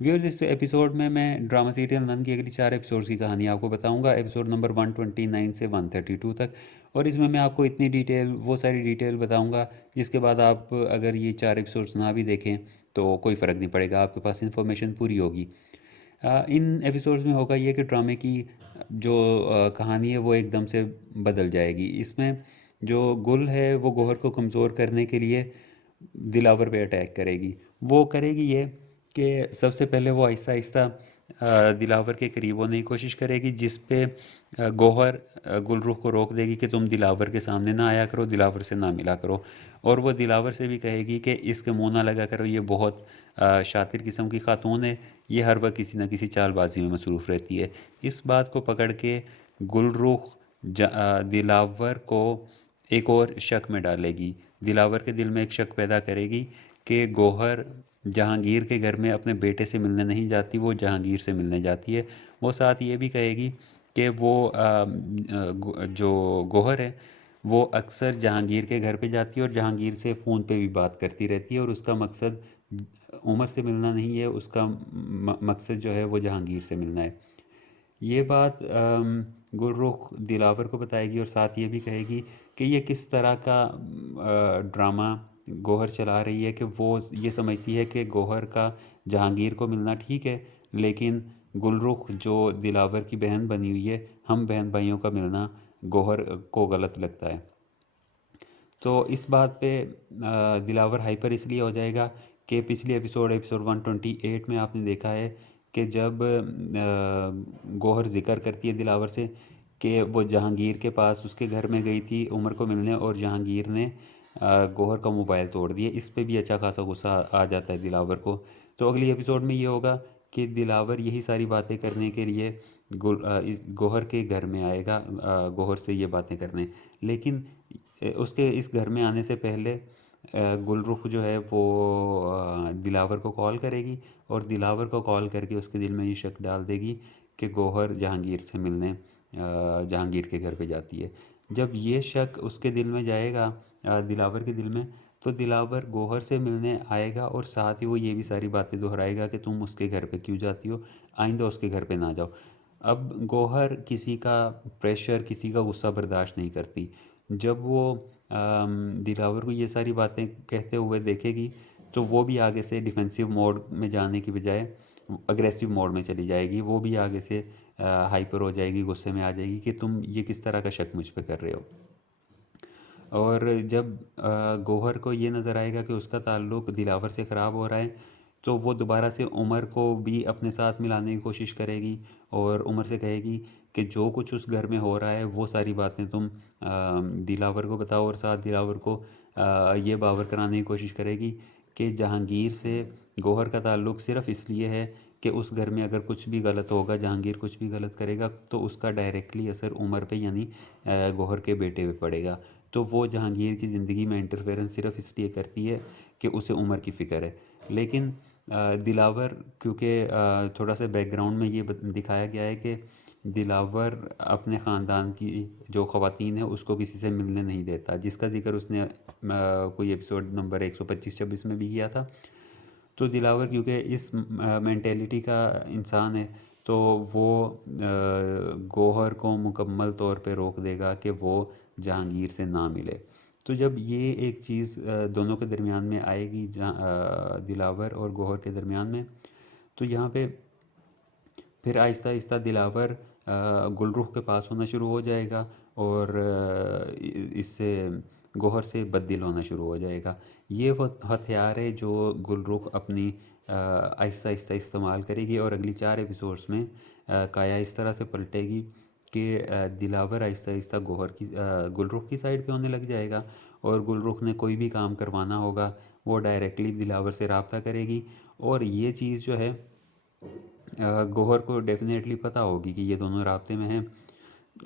Viewers, इस episode में मैं ड्रामा सीरियल नन की अगली 4 एपिसोड्स की कहानी आपको बताऊंगा, एपिसोड नंबर 129 से 132 तक। और इसमें मैं आपको इतनी डिटेल, वो सारी डिटेल बताऊंगा जिसके बाद आप अगर ये 4 एपिसोड्स ना भी देखें तो कोई फ़र्क नहीं पड़ेगा, आपके पास इन्फॉर्मेशन पूरी होगी। इन एपिसोड्स में होगा ये कि ड्रामे की जो कहानी है वो एकदम से बदल जाएगी। इसमें जो गुल है वो गोहर को कमज़ोर करने के लिए दिलावर पे अटैक करेगी। वो करेगी ये कि सबसे पहले वो आहिस्ता आहिस्ता दिलावर के करीब होने की कोशिश करेगी, जिस पे गौहर गुलरुख को रोक देगी कि तुम दिलावर के सामने ना आया करो, दिलावर से ना मिला करो। और वो दिलावर से भी कहेगी कि इसके मुंह ना लगा करो, ये बहुत शातिर किस्म की खातून है, ये हर वक्त किसी न किसी चालबाजी में मसरूफ़ रहती है। इस बात को पकड़ के गुलरुख दिलावर को एक और शक में डालेगी, दिलावर के दिल में एक शक पैदा करेगी कि गौहर जहांगीर के घर में अपने बेटे से मिलने नहीं जाती, वो जहांगीर से मिलने जाती है। वो साथ ये भी कहेगी कि वो जो गौहर है वो अक्सर जहांगीर के घर पे जाती है और जहांगीर से फ़ोन पे भी बात करती रहती है, और उसका मकसद उमर से मिलना नहीं है, उसका मकसद जो है वो जहांगीर से मिलना है। ये बात गुलरुख दिलावर को बताएगी और साथ ये भी कहेगी कि ये किस तरह का ड्रामा गौहर चला रही है, कि वो ये समझती है कि गौहर का जहांगीर को मिलना ठीक है, लेकिन गुलरुख जो दिलावर की बहन बनी हुई है, हम बहन भाइयों का मिलना गौहर को गलत लगता है। तो इस बात पे दिलावर हाइपर इसलिए हो जाएगा कि पिछली एपिसोड 128 में आपने देखा है कि जब गौहर जिक्र करती है दिलावर से कि वो जहांगीर के पास उसके घर में गई थी उमर को मिलने, और जहांगीर ने गौहर का मोबाइल तोड़ दिया। इस पे भी अच्छा खासा गुस्सा आ जाता है दिलावर को। तो अगली एपिसोड में ये होगा कि दिलावर यही सारी बातें करने के लिए गौहर के घर में आएगा, गौहर से ये बातें करने। लेकिन उसके इस घर में आने से पहले गुलरुख जो है वो दिलावर को कॉल करेगी, और दिलावर को कॉल करके उसके दिल में ये शक डाल देगी कि गौहर जहांगीर से मिलने जहांगीर के घर पे जाती है। जब ये शक उसके दिल में जाएगा, दिलावर के दिल में, तो दिलावर गौहर से मिलने आएगा और साथ ही वो ये भी सारी बातें दोहराएगा कि तुम उसके घर पे क्यों जाती हो, आइंदा उसके घर पे ना जाओ। अब गौहर किसी का प्रेशर, किसी का गुस्सा बर्दाश्त नहीं करती। जब वो दिलावर को ये सारी बातें कहते हुए देखेगी तो वो भी आगे से डिफेंसिव मोड में जाने की बजाय अग्रेसिव मोड में चली जाएगी। वो भी आगे से हाइपर हो जाएगी, गुस्से में आ जाएगी कि तुम ये किस तरह का शक मुझ पे कर रहे हो। और जब गौहर को ये नज़र आएगा कि उसका ताल्लुक़ दिलावर से ख़राब हो रहा है, तो वो दोबारा से उमर को भी अपने साथ मिलाने की कोशिश करेगी और उमर से कहेगी कि जो कुछ उस घर में हो रहा है वो सारी बातें तुम दिलावर को बताओ, और साथ दिलावर को ये बावर कराने की कोशिश करेगी कि जहांगीर से गौहर का ताल्लुक़ सिर्फ़ इसलिए है कि उस घर में अगर कुछ भी गलत होगा, जहांगीर कुछ भी गलत करेगा, तो उसका डायरेक्टली असर उमर पे यानी गौहर के बेटे पे पड़ेगा। तो वो जहांगीर की ज़िंदगी में इंटरफेरेंस सिर्फ इसलिए करती है कि उसे उमर की फ़िक्र है। लेकिन दिलावर, क्योंकि थोड़ा सा बैकग्राउंड में ये दिखाया गया है कि दिलावर अपने ख़ानदान की जो ख़वातीन है उसको किसी से मिलने नहीं देता, जिसका जिक्र उसने कोई एपिसोड नंबर 125-26 में भी किया था। तो दिलावर क्योंकि इस मेंटेलिटी का इंसान है, तो वो गौहर को मुकम्मल तौर पे रोक देगा कि वो जहांगीर से ना मिले। तो जब ये एक चीज़ दोनों के दरमियान में आएगी, जहाँ दिलावर और गौहर के दरमियान में, तो यहाँ पे फिर आहिस्ता आहिस्ता दिलावर गुलरुख के पास होना शुरू हो जाएगा और इससे गौहर से बददिल होना शुरू हो जाएगा। ये वो हथियार है जो गुलरुख अपनी आहिस्ता आहिस्ता इस्तेमाल करेगी, और अगली 4 एपिसोड्स में काया इस तरह से पलटेगी कि दिलावर आहिस्ता आहिस्ता गौहर की गुलरुख की साइड पे होने लग जाएगा, और गुलरुख ने कोई भी काम करवाना होगा वो डायरेक्टली दिलावर से रब्ता करेगी। और ये चीज़ जो है गौहर को डेफिनेटली पता होगी कि ये दोनों राब्ते में हैं,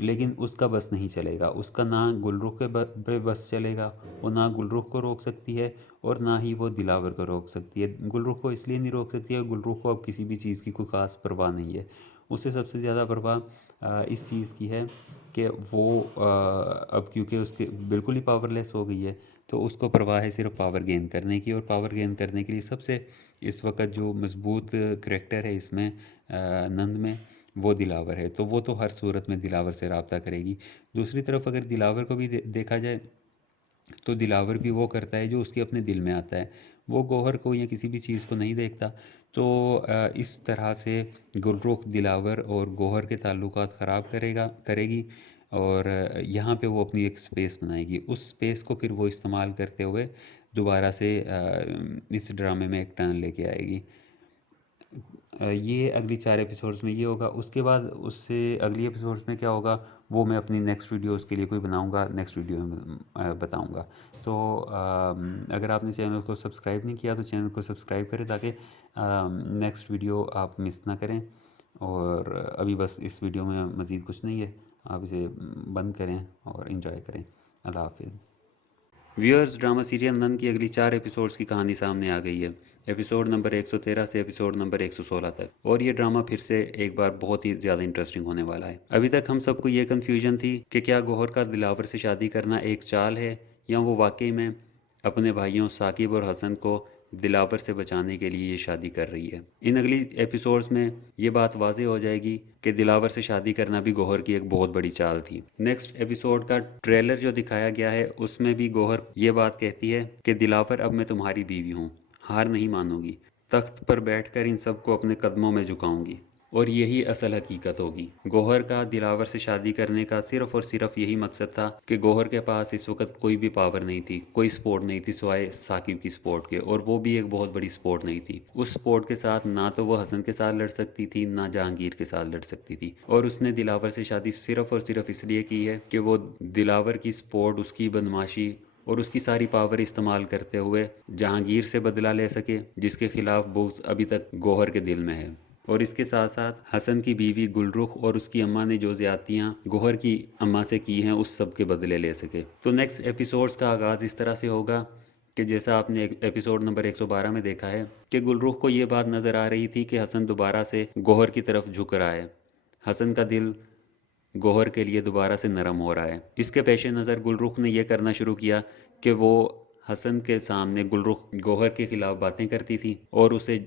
लेकिन उसका बस नहीं चलेगा। उसका ना गुलरुख के पे बस चलेगा, वो ना गुलरुख को रोक सकती है और ना ही वो दिलावर को रोक सकती है। गुलरुख को इसलिए नहीं रोक सकती है, गुलरुख को अब किसी भी चीज़ की कोई ख़ास परवाह नहीं है। उसे सबसे ज़्यादा परवाह इस चीज़ की है कि वो अब क्योंकि उसके बिल्कुल ही पावरलेस हो गई है, तो उसको परवाह है सिर्फ पावर गेन करने की, और पावर गेन करने के लिए सबसे इस वक्त जो मजबूत करैक्टर है इसमें नंद में, वो दिलावर है। तो वो तो हर सूरत में दिलावर से रब्ता करेगी। दूसरी तरफ अगर दिलावर को भी देखा जाए तो दिलावर भी वो करता है जो उसके अपने दिल में आता है। वो गौहर को या किसी भी चीज़ को नहीं देखता। तो इस तरह से गुलरुख दिलावर और गौहर के ताल्लुकात ख़राब करेगी, और यहाँ पे वो अपनी एक स्पेस बनाएगी। उस स्पेस को फिर वो इस्तेमाल करते हुए दोबारा से इस ड्रामे में एक टर्न लेके आएगी। ये अगली 4 एपिसोड्स में ये होगा। उसके बाद उससे अगली एपिसोड्स में क्या होगा वो मैं अपनी नेक्स्ट वीडियो उसके लिए कोई बनाऊंगा, नेक्स्ट वीडियो में बताऊंगा। तो अगर आपने चैनल को सब्सक्राइब नहीं किया तो चैनल को सब्सक्राइब करें ताकि नेक्स्ट वीडियो आप मिस ना करें। और अभी बस इस वीडियो में मज़ीद कुछ नहीं है, आप इसे बंद करें और इन्जॉय करें। अल्लाह हाफिज़। व्यूअर्स, ड्रामा सीरियल नन की अगली 4 एपिसोड्स की कहानी सामने आ गई है, एपिसोड नंबर 113 से एपिसोड नंबर 116 तक। और ये ड्रामा फिर से एक बार बहुत ही ज़्यादा इंटरेस्टिंग होने वाला है। अभी तक हम सबको ये कन्फ्यूजन थी कि क्या गौहर का दिलावर से शादी करना एक चाल है या वो वाकई में अपने भाइयों साकिब और हसन को दिलावर से बचाने के लिए ये शादी कर रही है। इन अगली एपिसोड्स में ये बात वाज़ेह हो जाएगी कि दिलावर से शादी करना भी गौहर की एक बहुत बड़ी चाल थी। नेक्स्ट एपिसोड का ट्रेलर जो दिखाया गया है उसमें भी गौहर ये बात कहती है कि दिलावर अब मैं तुम्हारी बीवी हूँ, हार नहीं मानूंगी, तख्त पर बैठकर इन सबको अपने कदमों में झुकाऊंगी। और यही असल हकीकत होगी। गौहर का दिलावर से शादी करने का सिर्फ और सिर्फ यही मकसद था कि गौहर के पास इस वक्त कोई भी पावर नहीं थी, कोई सपोर्ट नहीं थी सिवाय साकिब की सपोर्ट के, और वो भी एक बहुत बड़ी सपोर्ट नहीं थी। उस सपोर्ट के साथ ना तो वो हसन के साथ लड़ सकती थी ना जहांगीर के साथ लड़ सकती थी। और उसने दिलावर से शादी सिर्फ और सिर्फ इसलिए की है कि वो दिलावर की सपोर्ट, उसकी बदमाशी और उसकी सारी पावर इस्तेमाल करते हुए जहांगीर से बदला ले सके, जिसके खिलाफ बुग़्ज़ अभी तक गौहर के दिल में है। और इसके साथ साथ हसन की बीवी गुलरुख और उसकी अम्मा ने जो ज़्यादतियाँ गौहर की अम्मा से की हैं उस सब के बदले ले सके। तो नेक्स्ट एपिसोड्स का आगाज़ इस तरह से होगा कि जैसा आपने एपिसोड नंबर 112 में देखा है कि गुलरुख को ये बात नज़र आ रही थी कि हसन दोबारा से गौहर की तरफ झुक रहा है, हसन का दिल गौहर के लिए दोबारा से नरम हो रहा है। इसके पेश नज़र गुलरुख ने यह करना शुरू किया कि वो हसन के सामने गुलरुख गौहर के ख़िलाफ़ बातें करती थी और उसे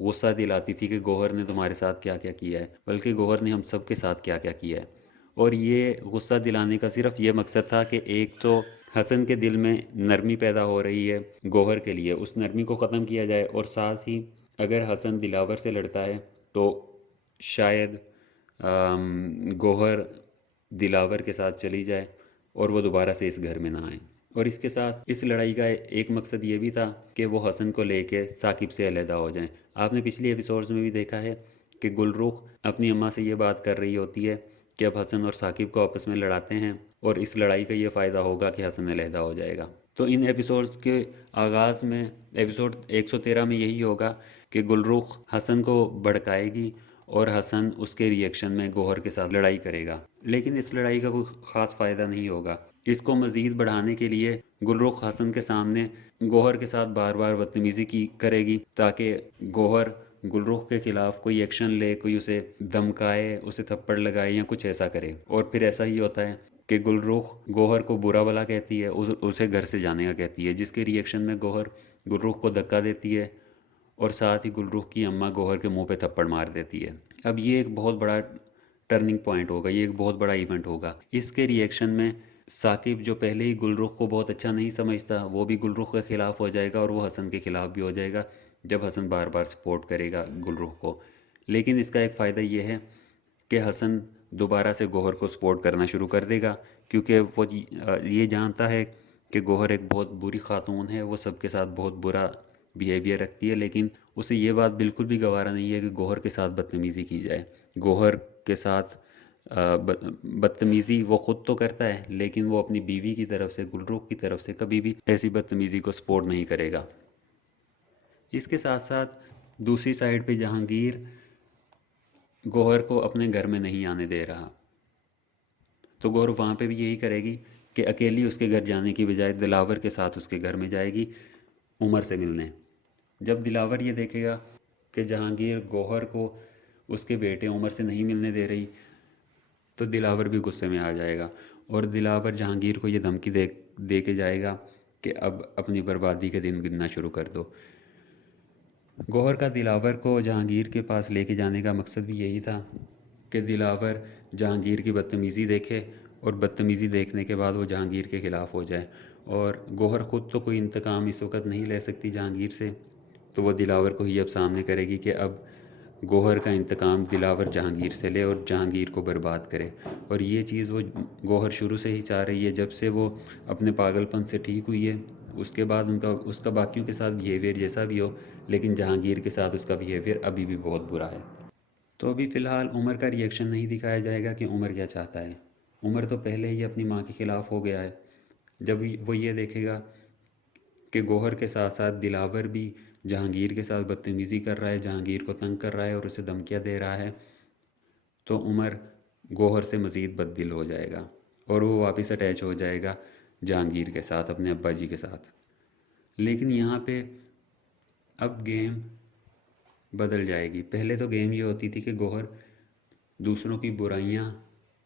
गुस्सा दिलाती थी कि गौहर ने तुम्हारे साथ क्या क्या किया है, बल्कि गौहर ने हम सब के साथ क्या क्या किया है। और ये गुस्सा दिलाने का सिर्फ ये मकसद था कि एक तो हसन के दिल में नरमी पैदा हो रही है गौहर के लिए, उस नरमी को ख़त्म किया जाए, और साथ ही अगर हसन दिलावर से लड़ता है तो शायद गौहर दिलावर के साथ चली जाए और वो दोबारा से इस घर में ना आए। और इसके साथ इस लड़ाई का एक मकसद ये भी था कि वो हसन को लेके साकिब से अलहदा हो जाएं। आपने पिछली एपिसोड्स में भी देखा है कि गुलरुख अपनी अम्मा से ये बात कर रही होती है कि अब हसन और साकिब को आपस में लड़ाते हैं और इस लड़ाई का ये फ़ायदा होगा कि हसन अलहदा हो जाएगा। तो इन एपिसोड्स के आगाज़ में एपिसोड 113 में यही होगा कि गुलरुख हसन को भड़काएगी और हसन उसके रिएक्शन में गौहर के साथ लड़ाई करेगा। लेकिन इस लड़ाई का कोई ख़ास फ़ायदा नहीं होगा। इसको मज़ीद बढ़ाने के लिए गुलरुख हसन के सामने गौहर के साथ बार बार बदतमीज़ी की करेगी ताकि गौहर गुलरुख के ख़िलाफ़ कोई एक्शन ले, कोई उसे धमकाए, उसे थप्पड़ लगाए या कुछ ऐसा करे। और फिर ऐसा ही होता है कि गुलरुख गौहर को बुरा भला कहती है, उसे घर से जाने का कहती है, जिसके रिएक्शन में गौहर गुलरुख को धक्का देती है और साथ ही गुलरुख की अम्मा गौहर के मुंह पे थप्पड़ मार देती है। अब ये एक बहुत बड़ा टर्निंग पॉइंट होगा, ये एक बहुत बड़ा इवेंट होगा। इसके रिएक्शन में साकिब, जो पहले ही गुलरुख को बहुत अच्छा नहीं समझता, वो भी गुलरुख के ख़िलाफ़ हो जाएगा और वो हसन के ख़िलाफ़ भी हो जाएगा जब हसन बार बार सपोर्ट करेगा गुलरुख को। लेकिन इसका एक फ़ायदा ये है कि हसन दोबारा से गौहर को सपोर्ट करना शुरू कर देगा, क्योंकि वो ये जानता है कि गौहर एक बहुत बुरी खातून है, वो सबके साथ बहुत बुरा बिहेवियर रखती है। लेकिन उसे ये बात बिल्कुल भी गवारा नहीं है कि गौहर के साथ बदतमीज़ी की जाए। गौहर के साथ बदतमीज़ी वो ख़ुद तो करता है, लेकिन वो अपनी बीवी की तरफ से, गुलरुख की तरफ से कभी भी ऐसी बदतमीज़ी को सपोर्ट नहीं करेगा। इसके साथ साथ दूसरी साइड पे जहांगीर गौहर को अपने घर में नहीं आने दे रहा, तो गौहर वहाँ पे भी यही करेगी कि अकेली उसके घर जाने की बजाय दिलावर के साथ उसके घर में जाएगी उमर से मिलने। जब दिलावर ये देखेगा कि जहांगीर गौहर को उसके बेटे उमर से नहीं मिलने दे रही, तो दिलावर भी गुस्से में आ जाएगा और दिलावर जहांगीर को ये धमकी दे के जाएगा कि अब अपनी बर्बादी के दिन गिनना शुरू कर दो। गौहर का दिलावर को जहांगीर के पास लेके जाने का मकसद भी यही था कि दिलावर जहांगीर की बदतमीज़ी देखे और बदतमीज़ी देखने के बाद वो जहांगीर के ख़िलाफ़ हो जाए। और गौहर ख़ुद तो कोई इंतकाम इस वक्त नहीं ले सकती जहांगीर से, तो वो दिलावर को ही अब सामने करेगी कि अब गौहर का इंतकाम दिलावर जहांगीर से ले और जहांगीर को बर्बाद करे। और ये चीज़ वो गौहर शुरू से ही चाह रही है, जब से वो अपने पागलपन से ठीक हुई है। उसके बाद उसका बाकियों के साथ बिहेवियर जैसा भी हो, लेकिन जहांगीर के साथ उसका बिहेवियर अभी भी बहुत बुरा है। तो अभी फ़िलहाल उमर का रिएक्शन नहीं दिखाया जाएगा कि उमर क्या चाहता है। उमर तो पहले ही अपनी माँ के ख़िलाफ़ हो गया है। जब वो ये देखेगा कि गौहर के साथ साथ दिलावर भी जहांगीर के साथ बदतमीज़ी कर रहा है, जहांगीर को तंग कर रहा है और उसे धमकियाँ दे रहा है, तो उमर गौहर से मज़ीद बददिल हो जाएगा और वो वापस अटैच हो जाएगा जहांगीर के साथ, अपने अब्बा जी के साथ। लेकिन यहाँ पे अब गेम बदल जाएगी। पहले तो गेम ये होती थी कि गौहर दूसरों की बुराइयां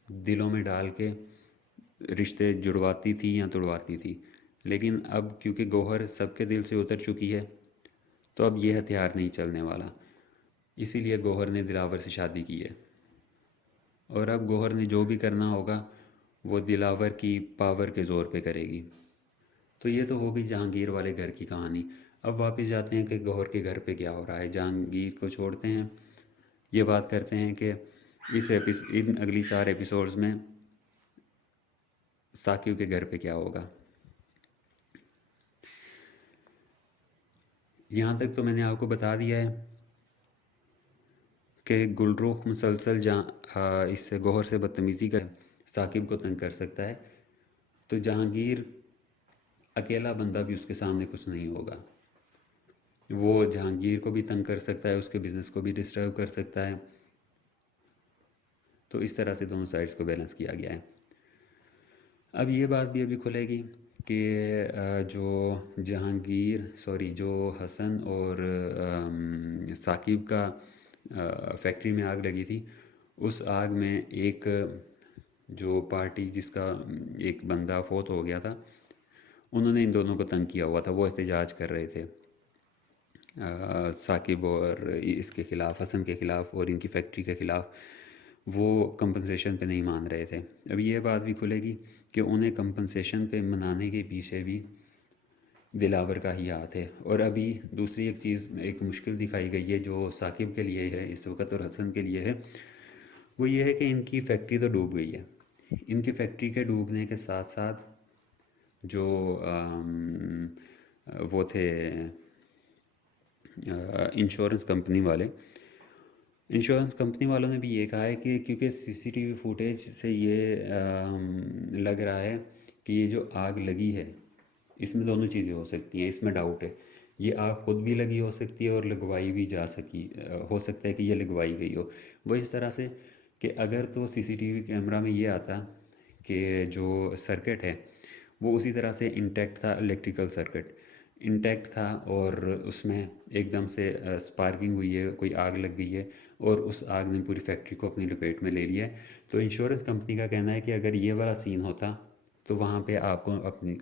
दिलों में डाल के रिश्ते जुड़वाती थी या तोड़वाती थी, लेकिन अब क्योंकि गौहर सबके दिल से उतर चुकी है, तो अब ये हथियार नहीं चलने वाला। इसीलिए गौहर ने दिलावर से शादी की है और अब गौहर ने जो भी करना होगा वो दिलावर की पावर के ज़ोर पे करेगी। तो ये तो हो गई जहांगीर वाले घर की कहानी। अब वापस जाते हैं कि गौहर के घर पे क्या हो रहा है। जहांगीर को छोड़ते हैं, ये बात करते हैं कि इन अगली 4 एपिसोड्स में साकिब के घर पे क्या होगा। यहाँ तक तो मैंने आपको बता दिया है कि गुलरुख मुसलसल इससे गौहर से बदतमीज़ी कर साकिब को तंग कर सकता है, तो जहांगीर अकेला बंदा भी उसके सामने कुछ नहीं होगा। वो जहांगीर को भी तंग कर सकता है, उसके बिज़नेस को भी डिस्टर्ब कर सकता है। तो इस तरह से दोनों साइड्स को बैलेंस किया गया है। अब ये बात भी अभी खुलेगी कि जो हसन और साकिब का फैक्ट्री में आग लगी थी, उस आग में एक जो पार्टी जिसका एक बंदा फौत हो गया था, उन्होंने इन दोनों को तंग किया हुआ था। वो एहतजाज कर रहे थे साकिब और इसके ख़िलाफ़, हसन के ख़िलाफ़ और इनकी फैक्ट्री के ख़िलाफ़। वो कंपनसेशन पे नहीं मान रहे थे। अब ये बात भी खुलेगी कि उन्हें कंपनसेशन पे मनाने के पीछे भी दिलावर का ही हाथ है। और अभी दूसरी एक चीज़, एक मुश्किल दिखाई गई है जो साकिब के लिए है इस वक्त और हसन के लिए है, वो ये है कि इनकी फैक्ट्री तो डूब गई है। इनकी फैक्ट्री के डूबने के साथ साथ जो वो थे इंश्योरेंस कंपनी वालों ने भी ये कहा है कि क्योंकि सीसीटीवी फुटेज से ये लग रहा है कि ये जो आग लगी है, इसमें दोनों चीज़ें हो सकती हैं। इसमें डाउट है, ये आग खुद भी लगी हो सकती है और लगवाई भी हो सकता है कि ये लगवाई गई हो। वो इस तरह से कि अगर तो सीसीटीवी कैमरा में ये आता कि जो सर्किट है वो उसी तरह से इंटैक्ट था, इलेक्ट्रिकल सर्किट इंटैक्ट था और उसमें एकदम से स्पार्किंग हुई है, कोई आग लग गई है और उस आग ने पूरी फैक्ट्री को अपनी लपेट में ले लिया है। तो इंश्योरेंस कंपनी का कहना है कि अगर ये वाला सीन होता तो वहाँ पे आपको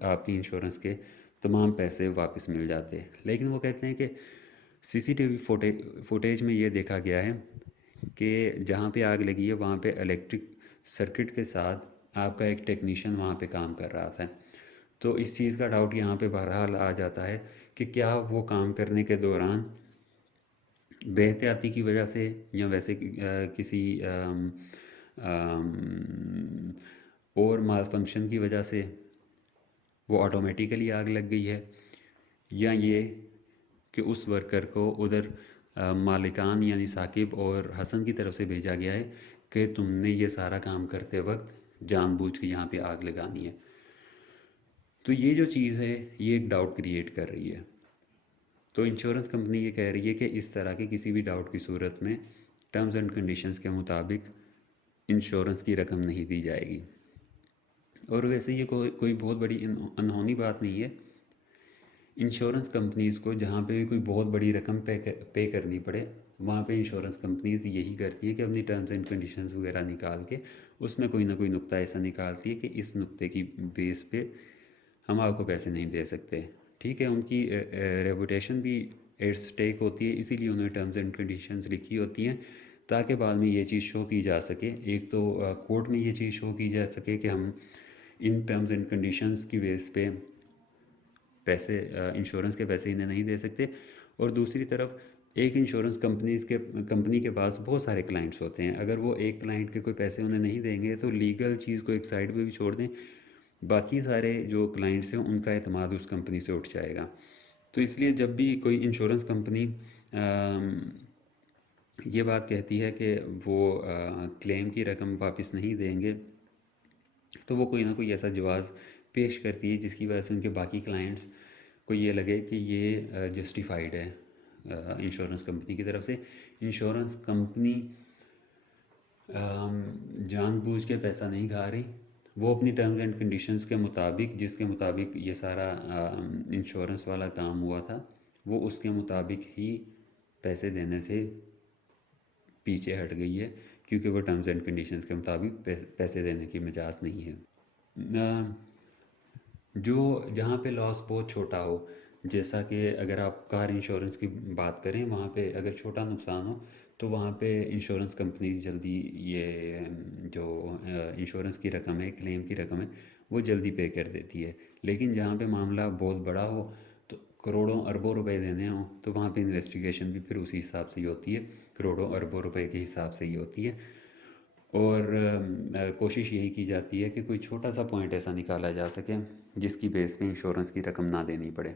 आपकी इंश्योरेंस के तमाम पैसे वापस मिल जाते। लेकिन वो कहते हैं कि सीसीटीवी फुटेज में ये देखा गया है कि जहाँ पे आग लगी है वहाँ पे इलेक्ट्रिक सर्किट के साथ आपका एक टेक्नीशियन वहाँ पे काम कर रहा था। तो इस चीज़ का डाउट यहाँ पे बहरहाल आ जाता है कि क्या वो काम करने के दौरान बेहतियाती की वजह से या वैसे किसी और माल फंक्शन की वजह से वो ऑटोमेटिकली आग लग गई है, या ये कि उस वर्कर को उधर मालिकान यानी साकिब और हसन की तरफ से भेजा गया है कि तुमने ये सारा काम करते वक्त जानबूझ के यहाँ पे आग लगानी है। तो ये जो चीज़ है ये एक डाउट क्रिएट कर रही है। तो इंश्योरेंस कंपनी ये कह रही है कि इस तरह के किसी भी डाउट की सूरत में टर्म्स एंड कंडीशंस के मुताबिक इंश्योरेंस की रकम नहीं दी जाएगी। और वैसे ये कोई बहुत बड़ी अनहोनी बात नहीं है। इंश्योरेंस कंपनीज़ को जहाँ पे भी कोई बहुत बड़ी रकम पे करनी पड़े, वहाँ पे इंश्योरेंस कंपनीज़ यही करती है कि अपनी टर्म्स एंड कंडीशंस वगैरह निकाल के उसमें कोई ना कोई नुक्ता ऐसा निकालती है कि इस नुक्ते की बेस पे हम आपको पैसे नहीं दे सकते। ठीक है, उनकी रेपुटेशन भी एट स्टेक होती है, इसीलिए उन्हें टर्म्स एंड कंडीशंस लिखी होती हैं ताकि बाद में ये चीज़ शो की जा सके। एक तो कोर्ट में ये चीज़ शो की जा सके कि हम इन टर्म्स एंड कंडीशंस की बेस पे पैसे इंश्योरेंस के पैसे इन्हें नहीं दे सकते। और दूसरी तरफ एक इंश्योरेंस कंपनी के पास बहुत सारे क्लाइंट्स होते हैं। अगर वो एक क्लाइंट के कोई पैसे उन्हें नहीं देंगे तो लीगल चीज़ को एक साइड पे भी छोड़ दें, बाकी सारे जो क्लाइंट्स हैं उनका एतमाद उस कंपनी से उठ जाएगा। तो इसलिए जब भी कोई इंश्योरेंस कंपनी ये बात कहती है कि वो क्लेम की रकम वापस नहीं देंगे, तो वो कोई ना कोई ऐसा जवाब पेश करती है जिसकी वजह से उनके बाकी क्लाइंट्स को ये लगे कि ये जस्टिफाइड है इंश्योरेंस कंपनी की तरफ से। इंश्योरेंस कंपनी जानबूझ के पैसा नहीं खा रही, वो अपनी टर्म्स एंड कंडीशंस के मुताबिक, जिसके मुताबिक ये सारा इंश्योरेंस वाला काम हुआ था, वो उसके मुताबिक ही पैसे देने से पीछे हट गई है, क्योंकि वो टर्म्स एंड कंडीशंस के मुताबिक पैसे देने की मजाज नहीं है। जो जहाँ पे लॉस बहुत छोटा हो, जैसा कि अगर आप कार इंश्योरेंस की बात करें, वहाँ पे अगर छोटा नुकसान हो तो वहाँ पे इंश्योरेंस कंपनीज जल्दी ये जो इंश्योरेंस की रकम है, क्लेम की रकम है, वो जल्दी पे कर देती है। लेकिन जहाँ पे मामला बहुत बड़ा हो, तो करोड़ों अरबों रुपए देने हों, तो वहाँ पे इन्वेस्टिगेशन भी फिर उसी हिसाब से ही होती है, करोड़ों अरबों रुपए के हिसाब से ही होती है। और कोशिश यही की जाती है कि कोई छोटा सा पॉइंट ऐसा निकाला जा सके जिसकी बेस पे इंश्योरेंस की रकम ना देनी पड़े।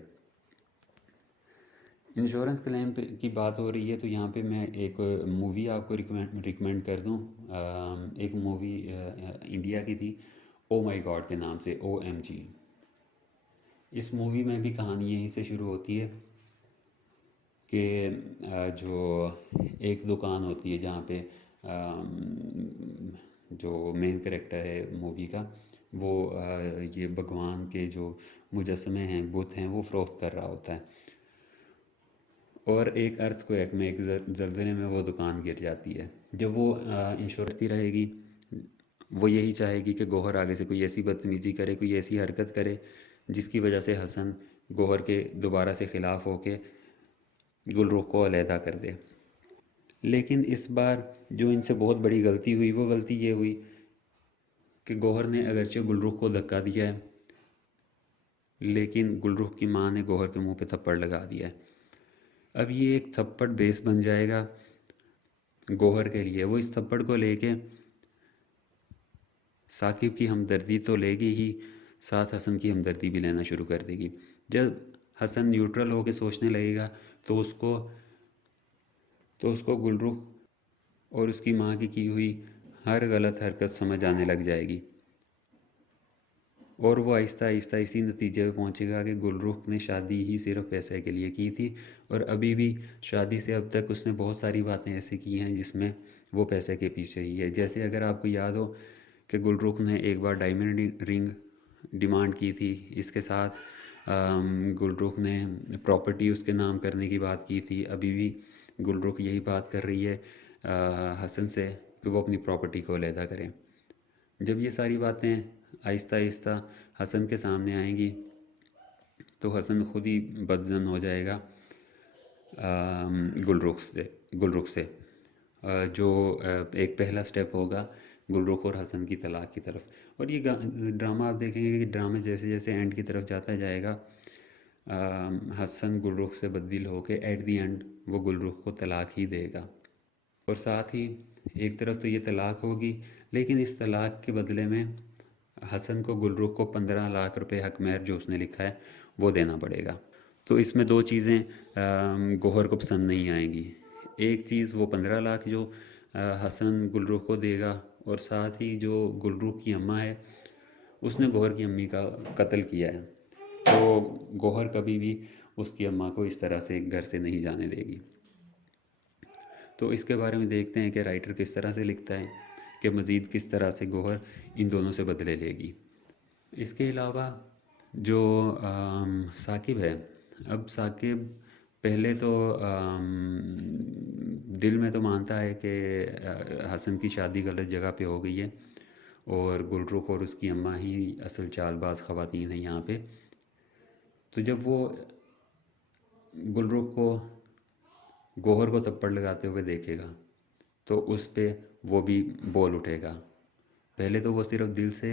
इंश्योरेंस क्लेम की बात हो रही है तो यहाँ पे मैं एक मूवी आपको रिकमेंड कर दूँ। एक मूवी इंडिया की थी, ओ माई गॉड के नाम से, OMG। इस मूवी में भी कहानी यहीं से शुरू होती है कि जो एक दुकान होती है जहाँ पे जो मेन कैरेक्टर है मूवी का, वो ये भगवान के जो मुजस्समे हैं, बुत हैं, वो फ़रोख्त कर रहा होता है। और एक अर्थक्वेक में, एक ज़लज़ले में वो दुकान गिर जाती है। जब वो इंश्योरेंस रहेगी, वो यही चाहेगी कि गौहर आगे से कोई ऐसी बदतमीज़ी करे, कोई ऐसी हरकत करे जिसकी वजह से हसन गौहर के दोबारा से ख़िलाफ़ होके गुलरुख को अलहदा कर दे। लेकिन इस बार जो इनसे बहुत बड़ी गलती हुई, वो गलती ये हुई कि गौहर ने अगरचे गुलरुख को धक्का दिया है, लेकिन गुलरुख की माँ ने गौहर के मुंह पे थप्पड़ लगा दिया है। अब ये एक थप्पड़ बेस बन जाएगा गौहर के लिए। वो इस थप्पड़ को लेके साकिब की हमदर्दी तो लेगी ही, साथ हसन की हमदर्दी भी लेना शुरू कर देगी। जब हसन न्यूट्रल होकर सोचने लगेगा तो उसको गुलरुख और उसकी माँ की हुई हर गलत हरकत समझ आने लग जाएगी, और वो आहिस्ता आहिस्ता इसी नतीजे पे पहुंचेगा कि गुलरुख ने शादी ही सिर्फ पैसे के लिए की थी, और अभी भी शादी से अब तक उसने बहुत सारी बातें ऐसी की हैं जिसमें वो पैसे के पीछे ही है। जैसे अगर आपको याद हो कि गुलरुख ने एक बार डायमंड रिंग डिमांड की थी, इसके साथ गुलरुख ने प्रॉपर्टी उसके नाम करने की बात की थी। अभी भी गुलरुख यही बात कर रही है हसन से कि वो अपनी प्रॉपर्टी को अलहदा करें। जब ये सारी बातें आहिस्ता आहिस्ता हसन के सामने आएंगी तो हसन खुद ही बदजन हो जाएगा गुलरुख से, जो एक पहला स्टेप होगा गुलरुख और हसन की तलाक की तरफ। और ये ड्रामा आप देखेंगे कि ड्रामे जैसे जैसे एंड की तरफ जाता जाएगा, हसन गुलरुख से बददिल होके एट दी एंड वो गुलरुख को तलाक ही देगा। और साथ ही एक तरफ तो ये तलाक होगी, लेकिन इस तलाक के बदले में हसन को गुलरुख को 15 लाख रुपए हक महर जो उसने लिखा है वो देना पड़ेगा। तो इसमें दो चीज़ें गौहर को पसंद नहीं आएंगी। एक चीज़ वो 15 लाख जो हसन गुलरुख को देगा, और साथ ही जो गुलरुख की अम्मा है उसने गौहर की अम्मी का कत्ल किया है, तो गौहर कभी भी उसकी अम्मा को इस तरह से घर से नहीं जाने देगी। तो इसके बारे में देखते हैं कि राइटर किस तरह से लिखता है कि मज़ीद किस तरह से गौहर इन दोनों से बदले लेगी। इसके अलावा जो साकिब है, अब साकिब पहले तो दिल में तो मानता है कि हसन की शादी गलत जगह पे हो गई है और गुलरुख और उसकी अम्मा ही असल चालबाज ख़वातीन हैं यहाँ पे, तो जब वो गुलरुख को गौहर को थप्पड़ लगाते हुए देखेगा तो उस पे वो भी बोल उठेगा। पहले तो वो सिर्फ दिल से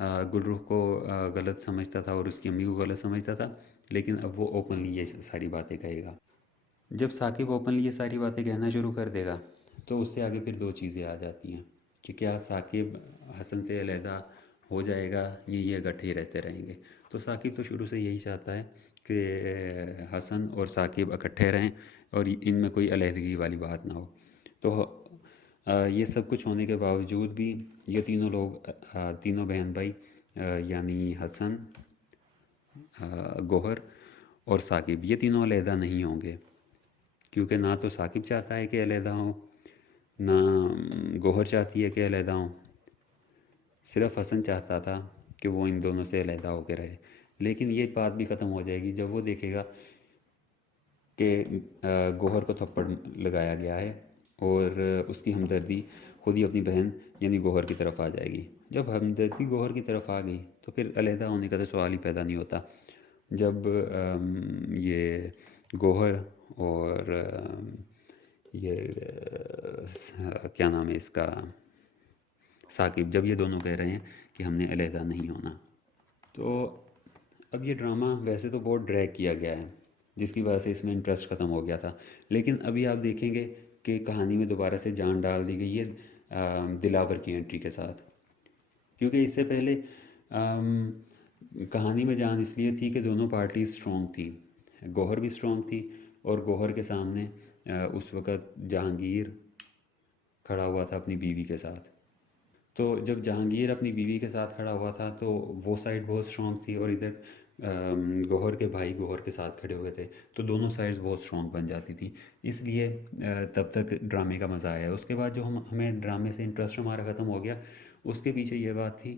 गुलरुख को गलत समझता था और उसकी अम्मी को गलत समझता था, लेकिन अब वो ओपनली ये सारी बातें कहेगा। जब साकिब ओपनली ये सारी बातें कहना शुरू कर देगा तो उससे आगे फिर दो चीज़ें आ जाती हैं कि क्या साकिब हसन से अलहदा हो जाएगा, ये इकट्ठे रहते रहेंगे। तो साकिब तो शुरू से यही चाहता है कि हसन और साकिब इकट्ठे रहें और इनमें कोई अलहदगी वाली बात ना हो। तो ये सब कुछ होने के बावजूद भी ये तीनों लोग, तीनों बहन भाई, यानी हसन, गौहर और साकिब, ये तीनों अलहदा नहीं होंगे, क्योंकि ना तो साकिब चाहता है कि अलहदा हो, ना गौहर चाहती है कि अलहदा हो। सिर्फ हसन चाहता था कि वो इन दोनों से अलहदा होकर रहे। लेकिन ये बात भी ख़त्म हो जाएगी जब वो देखेगा कि गौहर को थप्पड़ लगाया गया है और उसकी हमदर्दी खुद ही अपनी बहन यानी गौहर की तरफ आ जाएगी। जब हमदर्दी गौहर की तरफ आ गई तो फिर अलहदा होने का तो सवाल ही पैदा नहीं होता। जब ये गौहर और ये क्या नाम है इसका, साकिब, जब ये दोनों कह रहे हैं कि हमने अलहदा नहीं होना, तो अब ये ड्रामा वैसे तो बहुत ड्रैग किया गया है जिसकी वजह से इसमें इंटरेस्ट ख़त्म हो गया था। लेकिन अभी आप देखेंगे कि कहानी में दोबारा से जान डाल दी गई है दिलावर की एंट्री के साथ, क्योंकि इससे पहले कहानी में जान इसलिए थी कि दोनों पार्टी स्ट्रॉन्ग थी। गौहर भी स्ट्रॉन्ग थी और गौहर के सामने उस वक़्त जहांगीर खड़ा हुआ था अपनी बीवी के साथ। तो जब जहांगीर अपनी बीवी के साथ खड़ा हुआ था तो वो साइड बहुत स्ट्रॉन्ग थी और इधर गौहर के भाई गौहर के साथ खड़े हुए थे, तो दोनों साइड्स बहुत स्ट्रॉन्ग बन जाती थी। इसलिए तब तक ड्रामे का मज़ा आया। उसके बाद जो हमें ड्रामे से इंटरेस्ट हमारा ख़त्म हो गया, उसके पीछे ये बात थी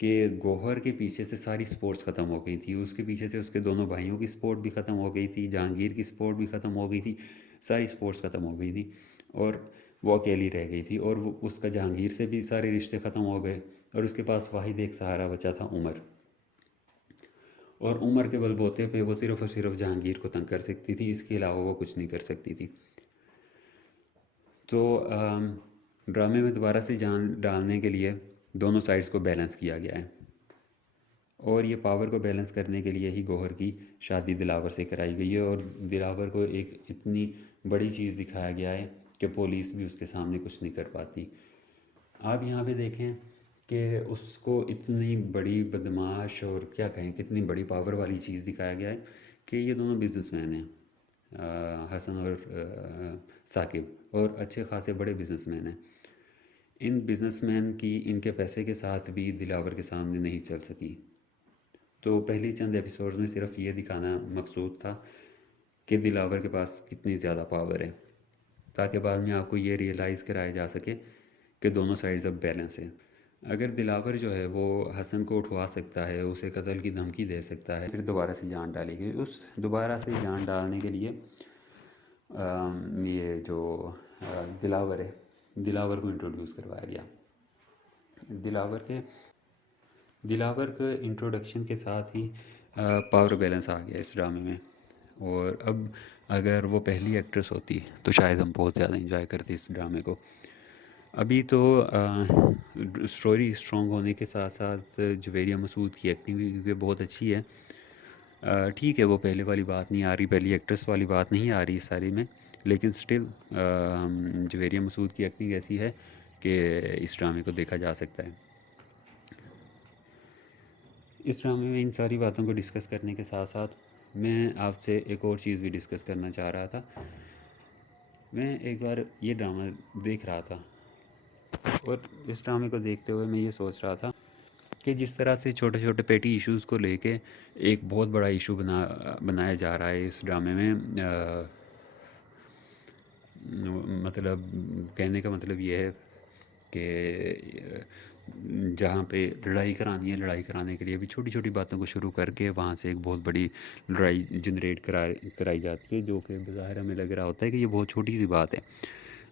कि गौहर के पीछे से सारी स्पोर्ट्स ख़त्म हो गई थी, उसके पीछे से उसके दोनों भाइयों की सपोर्ट भी ख़त्म हो गई थी, जहांगीर की सपोर्ट भी ख़त्म हो गई थी, सारी स्पोर्ट्स ख़त्म हो गई थी और वो अकेली रह गई थी। और वो उसका जहांगीर से भी सारे रिश्ते ख़त्म हो गए और उसके पास वाहिद एक सहारा बचा था, उमर। और उमर के बलबूते पे वो सिर्फ़ और सिर्फ जहांगीर को तंग कर सकती थी, इसके अलावा वो कुछ नहीं कर सकती थी। तो ड्रामे में दोबारा से जान डालने के लिए दोनों साइड्स को बैलेंस किया गया है और ये पावर को बैलेंस करने के लिए ही गौहर की शादी दिलावर से कराई गई है और दिलावर को एक इतनी बड़ी चीज़ दिखाया गया है कि पुलिस भी उसके सामने कुछ नहीं कर पाती। आप यहाँ पे देखें कि उसको इतनी बड़ी बदमाश और क्या कहें कितनी बड़ी पावर वाली चीज़ दिखाया गया है कि ये दोनों बिजनेसमैन हैं, हसन और साकिब, और अच्छे खासे बड़े बिजनेसमैन हैं। इन बिजनेसमैन की इनके पैसे के साथ भी दिलावर के सामने नहीं चल सकी। तो पहली चंद एपिसोड्स में सिर्फ ये दिखाना मकसूद था कि दिलावर के पास कितनी ज़्यादा पावर है, ताकि बाद में आपको ये रियलाइज़ कराया जा सके कि दोनों साइड्स अब बैलेंस है। अगर दिलावर जो है वो हसन को उठवा सकता है, उसे कत्ल की धमकी दे सकता है, फिर दोबारा से जान डालेगी। उस दोबारा से जान डालने के लिए ये जो दिलावर है, दिलावर को इंट्रोड्यूस करवाया गया। दिलावर के इंट्रोडक्शन के साथ ही पावर बैलेंस आ गया इस ड्रामे में। और अब अगर वो पहली एक्ट्रेस होती तो शायद हम बहुत ज़्यादा इंजॉय करते इस ड्रामे को। अभी तो स्टोरी स्ट्रॉन्ग होने के साथ साथ जवेरिया मसूद की एक्टिंग भी क्योंकि बहुत अच्छी है। ठीक है, वो पहले वाली बात नहीं आ रही, पहली एक्ट्रेस वाली बात नहीं आ रही इस सारी में, लेकिन स्टिल जवेरिया मसूद की एक्टिंग ऐसी है कि इस ड्रामे को देखा जा सकता है। इस ड्रामे में इन सारी बातों को डिस्कस करने के साथ साथ मैं आपसे एक और चीज़ भी डिस्कस करना चाह रहा था। मैं एक बार ये ड्रामा देख रहा था और इस ड्रामे को देखते हुए मैं ये सोच रहा था कि जिस तरह से छोटे छोटे पेटी इश्यूज़ को लेके एक बहुत बड़ा इशू बनाया जा रहा है इस ड्रामे में, मतलब कहने का मतलब ये है कि जहाँ पे लड़ाई करानी है, लड़ाई कराने के लिए भी छोटी छोटी बातों को शुरू करके वहाँ से एक बहुत बड़ी लड़ाई जनरेट कराई जाती है, जो कि बज़ाहिर हमें लग रहा होता है कि ये बहुत छोटी सी बात है,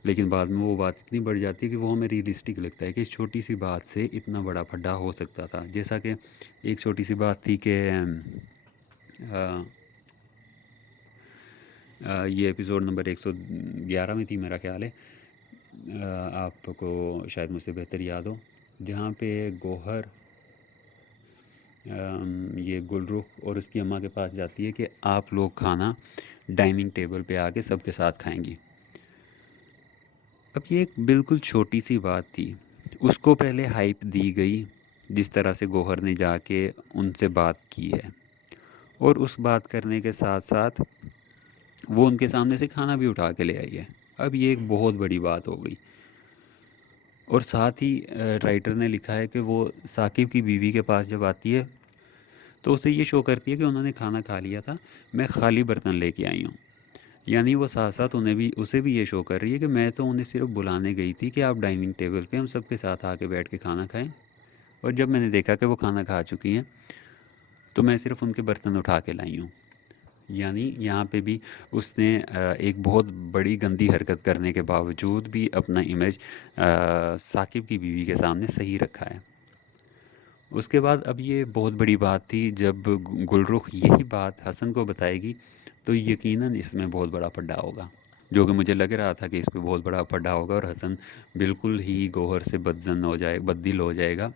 लेकिन बाद में वो बात इतनी बढ़ जाती है कि वो हमें रियलिस्टिक लगता है कि इस छोटी सी बात से इतना बड़ा फड्डा हो सकता था। जैसा कि एक छोटी सी बात थी कि अ, ये एपिसोड नंबर 111 में थी मेरा ख्याल है। आपको शायद मुझसे बेहतर याद हो, जहाँ पे गौहर ये गुलरुख और उसकी अम्मा के पास जाती है कि आप लोग खाना डाइनिंग टेबल पे आके सबके साथ खाएंगी। अब ये एक बिल्कुल छोटी सी बात थी, उसको पहले हाइप दी गई जिस तरह से गौहर ने जाके उनसे बात की है, और उस बात करने के साथ साथ वो उनके सामने से खाना भी उठा के ले आई है। अब ये एक बहुत बड़ी बात हो गई। और साथ ही राइटर ने लिखा है कि वो साकिब की बीवी के पास जब आती है तो उसे ये शो करती है कि उन्होंने खाना खा लिया था, मैं खाली बर्तन लेके आई हूँ। यानी वो साथ साथ उन्हें भी, उसे भी ये शो कर रही है कि मैं तो उन्हें सिर्फ बुलाने गई थी कि आप डाइनिंग टेबल पे हम सबके साथ आके बैठ के खाना खाएं, और जब मैंने देखा कि वो खाना खा चुकी हैं तो मैं सिर्फ उनके बर्तन उठा के लाई हूँ। यानी यहाँ पे भी उसने एक बहुत बड़ी गंदी हरकत करने के बावजूद भी अपना इमेज साकिब की बीवी के सामने सही रखा है। उसके बाद अब ये बहुत बड़ी बात थी, जब गुलरुख यही बात हसन को बताएगी तो यकीनन इसमें बहुत बड़ा पड्डा होगा, जो कि मुझे लग रहा था कि इस पे बहुत बड़ा पड्डा होगा और हसन बिल्कुल ही गौहर से बदजन हो जाए, बददिल हो जाएगा।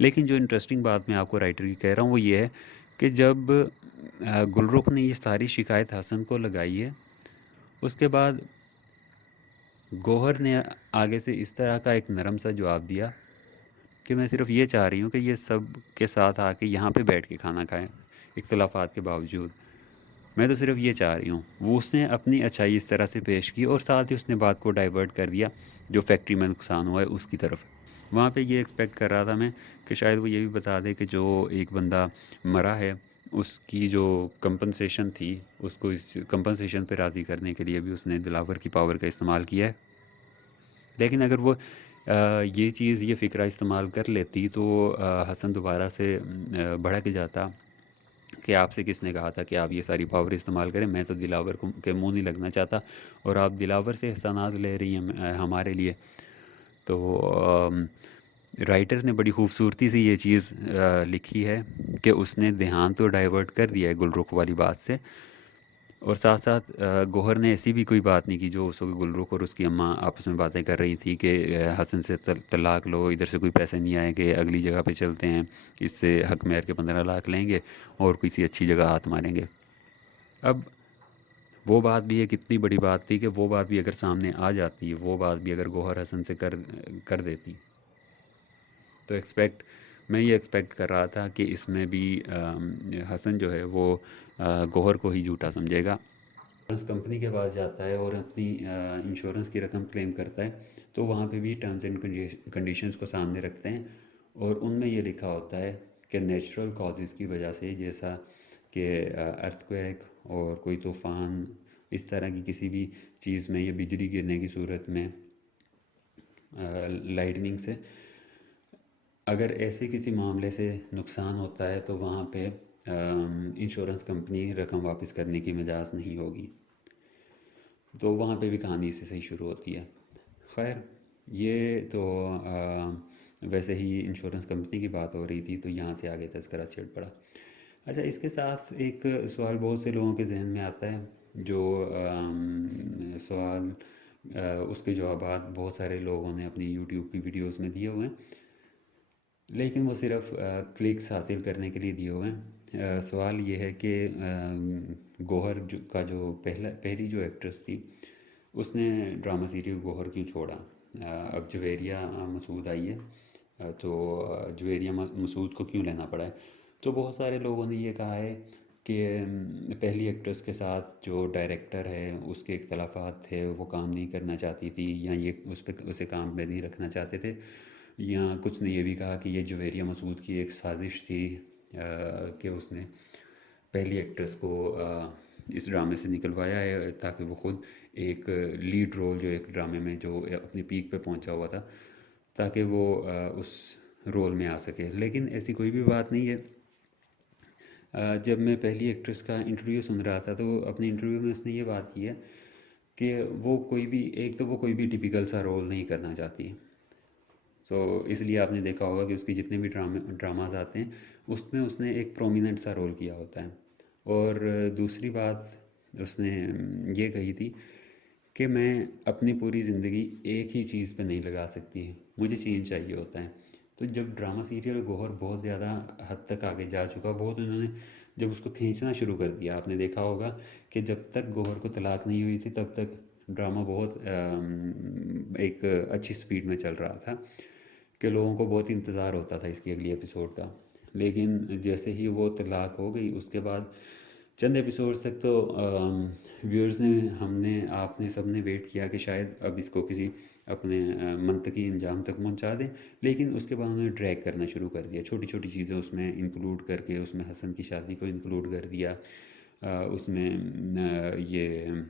लेकिन जो इंटरेस्टिंग बात मैं आपको राइटर की कह रहा हूँ वो ये है कि जब गुलरुख ने ये सारी शिकायत हसन को लगाई है, उसके बाद गौहर ने आगे से इस तरह का एक नरम सा जवाब दिया कि मैं सिर्फ ये चाह रही हूँ कि ये सब के साथ आके यहाँ पे बैठ के खाना खाएं, इख्तलाफात के बावजूद। मैं तो सिर्फ ये चाह रही हूँ। वो उसने अपनी अच्छाई इस तरह से पेश की और साथ ही उसने बात को डाइवर्ट कर दिया जो फैक्ट्री में नुकसान हुआ है उसकी तरफ। वहाँ पे ये एक्सपेक्ट कर रहा था मैं कि शायद वो ये भी बता दे कि जो एक बंदा मरा है उसकी जो कंपनसेशन थी, उसको इस कंपनसेशन पे राज़ी करने के लिए भी उसने दिलावर की पावर का इस्तेमाल किया है। लेकिन अगर वो ये चीज़, ये फ़िक्रा इस्तेमाल कर लेती तो हसन दोबारा से भड़क जाता कि आपसे किसने कहा था कि आप ये सारी पावर इस्तेमाल करें, मैं तो दिलावर को के मुंह नहीं लगना चाहता और आप दिलावर से एहसानात ले रही हैं हमारे लिए। तो राइटर ने बड़ी खूबसूरती से ये चीज़ लिखी है कि उसने ध्यान तो डाइवर्ट कर दिया है गुलरुख वाली बात से, और साथ साथ गौहर ने ऐसी भी कोई बात नहीं की जो उस वक्त गुलरुख और उसकी अम्मा आपस में बातें कर रही थी कि हसन से तलाक लो, इधर से कोई पैसे नहीं आएंगे, अगली जगह पे चलते हैं, इससे हक महर के 15 लाख लेंगे और किसी अच्छी जगह हाथ मारेंगे। अब वो बात भी एक इतनी बड़ी बात थी कि वो बात भी अगर सामने आ जाती, वो बात भी अगर गौहर हसन से कर देती तो मैं ये एक्सपेक्ट कर रहा था कि इसमें भी हसन जो है वो गौहर को ही झूठा समझेगा। इंश्योरेंस कंपनी के पास जाता है और अपनी इंश्योरेंस की रकम क्लेम करता है, तो वहाँ पे भी टर्म्स एंड कंडीशंस को सामने रखते हैं और उनमें ये लिखा होता है कि नेचुरल कॉजेज़ की वजह से, जैसा कि अर्थक्वेक और कोई तूफ़ान, इस तरह की किसी भी चीज़ में या बिजली गिरने की सूरत में, लाइटनिंग से, अगर ऐसे किसी मामले से नुकसान होता है तो वहाँ पे इंश्योरेंस कंपनी रकम वापस करने की मजाज नहीं होगी। तो वहाँ पे भी कहानी इसी से ही शुरू होती है। खैर, ये तो वैसे ही इंश्योरेंस कंपनी की बात हो रही थी तो यहाँ से आगे तस्करा छिड़ पड़ा। अच्छा, इसके साथ एक सवाल बहुत से लोगों के जहन में आता है, जो सवाल उसके जवाबात बहुत सारे लोगों ने अपनी यूट्यूब की वीडियोस में दिए हुए हैं, लेकिन वो सिर्फ क्लिक्स हासिल करने के लिए दिए हुए हैं। सवाल ये है कि गौहर का जो पहली जो एक्ट्रेस थी उसने ड्रामा सीरियल गौहर क्यों छोड़ा। अब जवेरिया मसूद आई है, तो जवेरिया मसूद को क्यों लेना पड़ा है। तो बहुत सारे लोगों ने ये कहा है कि पहली एक्ट्रेस के साथ जो डायरेक्टर है उसके इख्तलाफात थे, वो काम नहीं करना चाहती थी, या ये उसे काम में नहीं रखना चाहते थे, या कुछ ने ये भी कहा कि ये जवेरिया मसूद की एक साजिश थी कि उसने पहली एक्ट्रेस को इस ड्रामे से निकलवाया है ताकि वो खुद एक लीड रोल, जो एक ड्रामे में जो अपनी पीक पे पहुंचा हुआ था, ताकि वो उस रोल में आ सके। लेकिन ऐसी कोई भी बात नहीं है। जब मैं पहली एक्ट्रेस का इंटरव्यू सुन रहा था तो अपने इंटरव्यू में उसने ये बात की है कि वो कोई भी, एक तो वो कोई भी टिपिकल सा रोल नहीं करना चाहती। तो इसलिए आपने देखा होगा कि उसके जितने भी ड्रामाज आते हैं उसमें उसने एक प्रोमिनेंट सा रोल किया होता है। और दूसरी बात उसने ये कही थी कि मैं अपनी पूरी ज़िंदगी एक ही चीज़ पे नहीं लगा सकती, मुझे चेंज चाहिए होता है। तो जब ड्रामा सीरियल गौहर बहुत ज़्यादा हद तक आगे जा चुका, बहुत उन्होंने जब उसको खींचना शुरू कर दिया, आपने देखा होगा कि जब तक गौहर को तलाक नहीं हुई थी तब तक ड्रामा बहुत एक अच्छी स्पीड में चल रहा था कि लोगों को बहुत इंतज़ार होता था इसकी अगली एपिसोड का। लेकिन जैसे ही वो तलाक हो गई उसके बाद चंद एपिसोड्स तक तो व्यूअर्स ने, हमने, आपने, सब ने वेट किया कि शायद अब इसको किसी अपने मंतकी अंजाम तक पहुंचा दें। लेकिन उसके बाद उन्होंने ड्रैग करना शुरू कर दिया, छोटी छोटी चीज़ें उसमें इंक्लूड करके, उसमें हसन की शादी को इंक्लूड कर दिया, उसमें ये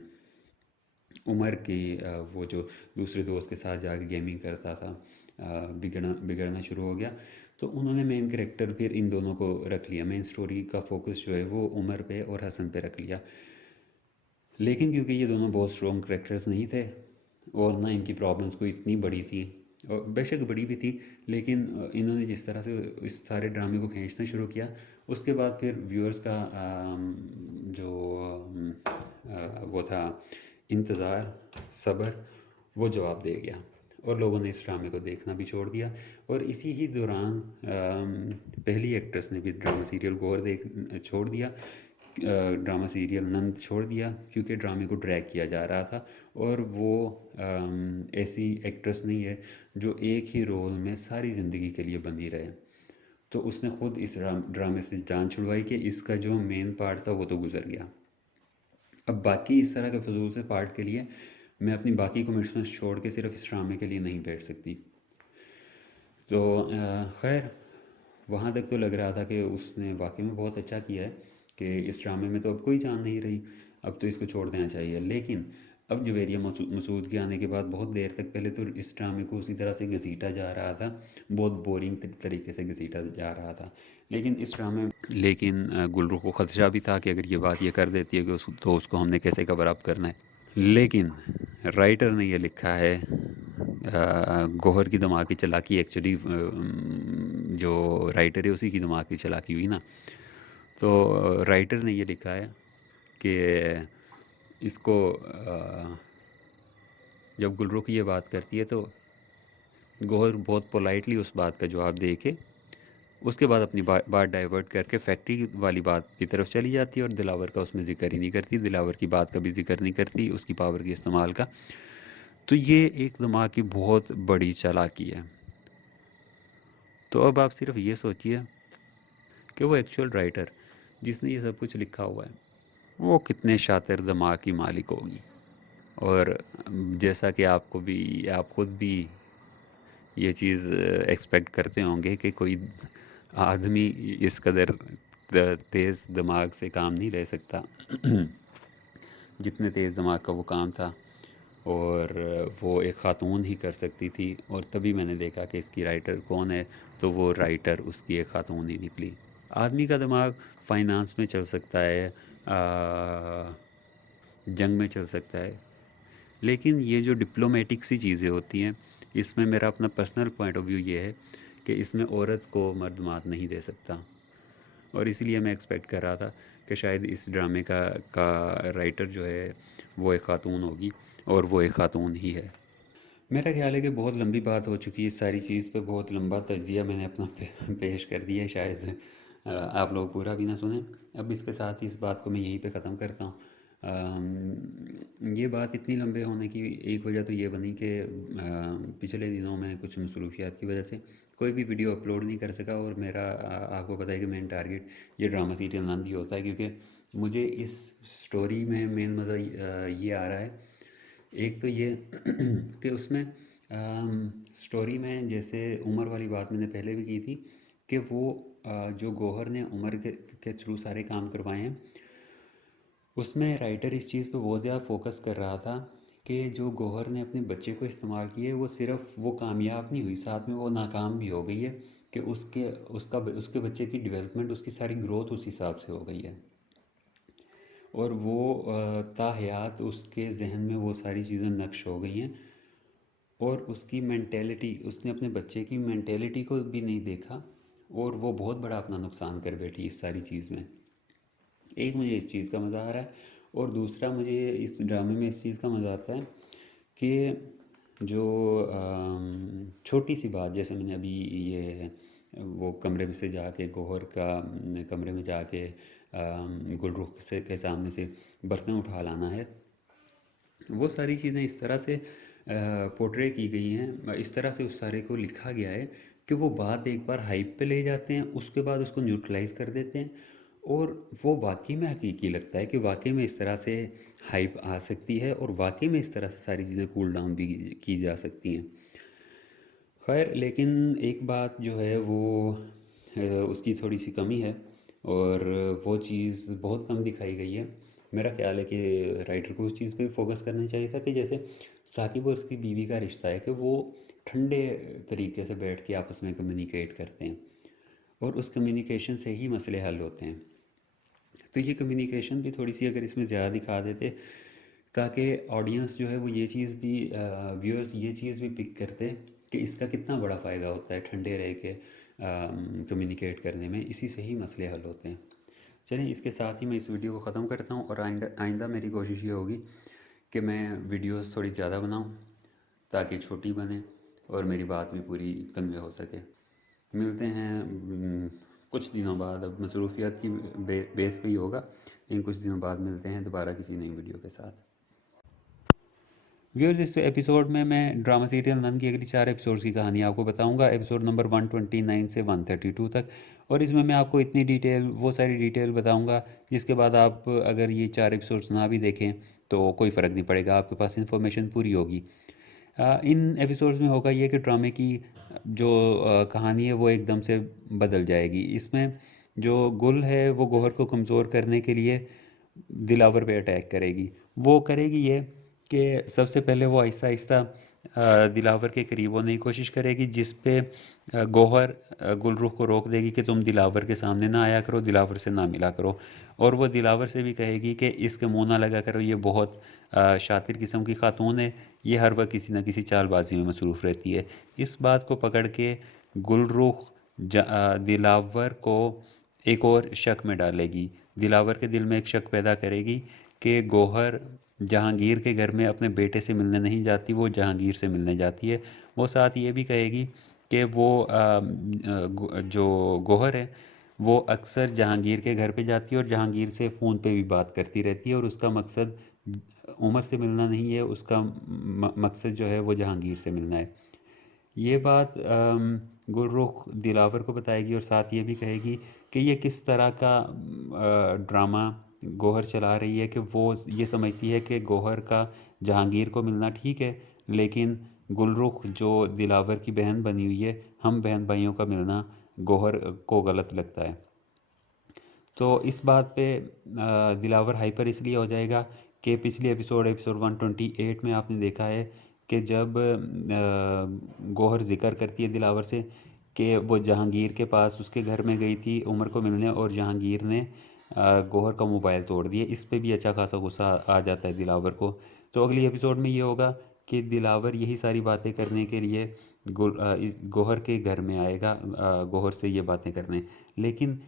उमर की वो जो दूसरे दोस्त के साथ जाके गेमिंग करता था, बिगड़ना बिगड़ना शुरू हो गया। तो उन्होंने मेन कैरेक्टर फिर इन दोनों को रख लिया, मेन स्टोरी का फोकस जो है वो उमर पे और हसन पे रख लिया। लेकिन क्योंकि ये दोनों बहुत स्ट्रॉन्ग कैरेक्टर्स नहीं थे और ना इनकी प्रॉब्लम्स कोई इतनी बड़ी थी, और बेशक बड़ी भी थी, लेकिन इन्होंने जिस तरह से इस सारे ड्रामे को खींचना शुरू किया, उसके बाद फिर व्यूअर्स का जो वो था इंतज़ार, सब्र, वो जवाब दे गया और लोगों ने इस ड्रामे को देखना भी छोड़ दिया। और इसी ही दौरान पहली एक्ट्रेस ने भी ड्रामा सीरियल गौर देख छोड़ दिया, ड्रामा सीरियल नंद छोड़ दिया, क्योंकि ड्रामे को ड्रैग किया जा रहा था। और वो ऐसी एक्ट्रेस नहीं है जो एक ही रोल में सारी ज़िंदगी के लिए बनी रहे। तो उसने खुद इस ड्रामे से जान छुड़वाई कि इसका जो मेन पार्ट था वो तो गुजर गया, अब बाकी इस तरह के फजूल से पार्ट के लिए मैं अपनी बाकी कमिटमेंट्स छोड़ के सिर्फ इस ड्रामे के लिए नहीं बैठ सकती। तो खैर, वहाँ तक तो लग रहा था कि उसने वाकई में बहुत अच्छा किया है कि इस ड्रामे में तो अब कोई जान नहीं रही, अब तो इसको छोड़ देना चाहिए। लेकिन अब जवेरिया मसूद के आने के बाद बहुत देर तक पहले तो इस ड्रामे को उसी तरह से घसीटा जा रहा था, बहुत बोरिंग तरीके से घसीटा जा रहा था। लेकिन इस ड्रामे लेकिन गुलरू को खदशा भी था कि अगर ये बात ये कर देती है कि तो उसको हमने कैसे कवर अप करना है। लेकिन राइटर ने ये लिखा है, गौहर की दिमाग की चालाकी एक्चुअली जो राइटर है उसी की दिमाग की चालाकी हुई ना। तो राइटर ने ये लिखा है कि इसको जब गुलरू की ये बात करती है तो गौहर बहुत पोलाइटली उस बात का जवाब दे के उसके बाद अपनी बात डाइवर्ट करके फैक्ट्री वाली बात की तरफ चली जाती है और दिलावर का उसमें ज़िक्र ही नहीं करती, दिलावर की बात का भी ज़िक्र नहीं करती, उसकी पावर के इस्तेमाल का। तो ये एक दिमाग की बहुत बड़ी चालाकी है। तो अब आप सिर्फ ये सोचिए कि वो एक्चुअल राइटर जिसने ये सब कुछ लिखा हुआ है वो कितने शातिर दिमाग की मालिक होगी। और जैसा कि आपको भी, आप खुद भी ये चीज़ एक्सपेक्ट करते होंगे कि कोई आदमी इस कदर तेज़ दिमाग से काम नहीं ले सकता जितने तेज़ दिमाग का वो काम था, और वो एक ख़ातून ही कर सकती थी। और तभी मैंने देखा कि इसकी राइटर कौन है, तो वो राइटर उसकी एक ख़ातून ही निकली। आदमी का दिमाग फाइनेंस में चल सकता है, जंग में चल सकता है, लेकिन ये जो डिप्लोमेटिक सी चीज़ें होती हैं, इसमें मेरा अपना पर्सनल पॉइंट ऑफ व्यू ये है कि इसमें औरत को मर्द मात नहीं दे सकता। और इसीलिए मैं एक्सपेक्ट कर रहा था कि शायद इस ड्रामे का राइटर जो है वो एक ख़ातून होगी, और वो एक ख़ातून ही है। मेरा ख्याल है कि बहुत लंबी बात हो चुकी है इस सारी चीज़ पे, बहुत लंबा तज्ज़िया मैंने अपना पेश कर दिया है, शायद आप लोग पूरा भी ना सुने। अब इसके साथ ही इस बात को मैं यहीं पे ख़त्म करता हूँ। ये बात इतनी लंबे होने की एक वजह तो ये बनी कि पिछले दिनों में कुछ मसरूफियात की वजह से कोई भी वीडियो अपलोड नहीं कर सका, और मेरा आपको पता है कि मेन टारगेट ये ड्रामा सीरियल नंद ही होता है, क्योंकि मुझे इस स्टोरी में मेन मज़ा ये आ रहा है। एक तो ये कि उसमें स्टोरी में जैसे उमर वाली बात मैंने पहले भी की थी कि वो जो गौहर ने उमर के थ्रू सारे काम करवाए हैं, उसमें राइटर इस चीज़ पे बहुत ज़्यादा फोकस कर रहा था कि जो गौहर ने अपने बच्चे को इस्तेमाल किया है वो सिर्फ वो कामयाब नहीं हुई, साथ में वो नाकाम भी हो गई है कि उसके बच्चे की डेवलपमेंट, उसकी सारी ग्रोथ उस हिसाब से हो गई है। और वो ताहयात उसके जहन में वो सारी चीज़ें नक्श हो गई हैं, और उसकी मेंटेलिटी, उसने अपने बच्चे की मेंटेलिटी को भी नहीं देखा, और वो बहुत बड़ा अपना नुकसान कर बैठी इस सारी चीज़ में। एक मुझे इस चीज़ का मज़ा आ रहा है, और दूसरा मुझे इस ड्रामे में इस चीज़ का मज़ा आता है कि जो छोटी सी बात, जैसे मैंने अभी ये वो कमरे में से जाके गौहर का कमरे में जाके गुलरुख से के सामने से बर्तन उठा लाना है, वो सारी चीज़ें इस तरह से पोर्ट्रे की गई हैं, इस तरह से उस सारे को लिखा गया है कि वो बात एक बार हाइप पे ले जाते हैं, उसके बाद उसको न्यूट्रलाइज कर देते हैं, और वो वाकई में हकीकी लगता है कि वाकई में इस तरह से हाइप आ सकती है, और वाकई में इस तरह से सारी चीज़ें कूल डाउन भी की जा सकती हैं। खैर, लेकिन एक बात जो है वो उसकी थोड़ी सी कमी है, और वो चीज़ बहुत कम दिखाई गई है। मेरा ख्याल है कि राइटर को उस चीज़ पे फोकस करना चाहिए था कि जैसे साकिब और उसकी बीवी का रिश्ता है कि वो ठंडे तरीके से बैठ के आपस में कम्युनिकेट करते हैं, और उस कम्युनिकेशन से ही मसले हल होते हैं। तो ये कम्युनिकेशन भी थोड़ी सी अगर इसमें ज़्यादा दिखा देते, ताकि ऑडियंस जो है वो ये चीज़ भी, व्यूअर्स ये चीज़ भी पिक करते कि इसका कितना बड़ा फ़ायदा होता है ठंडे रह के कम्युनिकेट करने में, इसी से ही मसले हल होते हैं। चलिए, इसके साथ ही मैं इस वीडियो को ख़त्म करता हूँ, और आइंदा आइंदा मेरी कोशिश ये होगी कि मैं वीडियोस थोड़ी ज़्यादा बनाऊँ ताकि छोटी बने और मेरी बात भी पूरी कन्वे हो सके। मिलते हैं कुछ दिनों बाद, अब मसरूफियात की बेस पे ही होगा, इन कुछ दिनों बाद मिलते हैं दोबारा किसी नई वीडियो के साथ। व्यूअर्स, इस एपिसोड में मैं ड्रामा सीरियल नन की अगली 4 एपिसोड्स की कहानी आपको बताऊंगा, एपिसोड नंबर 129 से 132 तक। और इसमें मैं आपको इतनी डिटेल, वो सारी डिटेल बताऊंगा जिसके बाद आप अगर ये 4 एपिसोड्स ना भी देखें तो कोई फ़र्क नहीं पड़ेगा, आपके पास इन्फॉर्मेशन पूरी होगी। इन एपिसोड्स में होगा ये कि ड्रामे की जो कहानी है वो एकदम से बदल जाएगी। इसमें जो गुल है वो गौहर को कमज़ोर करने के लिए दिलावर पे अटैक करेगी। वो करेगी ये कि सबसे पहले वो आहिस्ता आहिस्ता दिलावर के करीब होने की कोशिश करेगी, जिस पे गौहर गुलरुख को रोक देगी कि तुम दिलावर के सामने ना आया करो, दिलावर से ना मिला करो। और वो दिलावर से भी कहेगी कि इसके मुंह ना लगा करो, ये बहुत शातिर किस्म की खातून है, ये हर वक्त किसी न किसी चालबाजी में मसरूफ़ रहती है। इस बात को पकड़ के गुलरुख दिलावर को एक और शक में डालेगी, दिलावर के दिल में एक शक पैदा करेगी कि गौहर जहांगीर के घर में अपने बेटे से मिलने नहीं जाती, वो जहांगीर से मिलने जाती है। वो साथ ये भी कहेगी कि वो जो गौहर है वो अक्सर जहांगीर के घर पे जाती है और जहांगीर से फ़ोन पे भी बात करती रहती है, और उसका मकसद उमर से मिलना नहीं है, उसका मकसद जो है वो जहांगीर से मिलना है। ये बात गुलरुख दिलावर को बताएगी, और साथ ये भी कहेगी कि ये किस तरह का ड्रामा गौहर चला रही है कि वो ये समझती है कि गौहर का जहांगीर को मिलना ठीक है, लेकिन गुलरुख जो दिलावर की बहन बनी हुई है, हम बहन भाइयों का मिलना गौहर को गलत लगता है। तो इस बात पे दिलावर हाइपर इसलिए हो जाएगा कि पिछले एपिसोड 128 में आपने देखा है कि जब गौहर जिक्र करती है दिलावर से कि वो जहांगीर के पास उसके घर में गई थी उमर को मिलने, और जहांगीर ने गौहर का मोबाइल तोड़ दिया। इस पे भी अच्छा खासा गुस्सा आ जाता है दिलावर को। तो अगली एपिसोड में ये होगा कि दिलावर यही सारी बातें करने के लिए गौहर के घर में आएगा, गौहर से ये बातें करने। लेकिन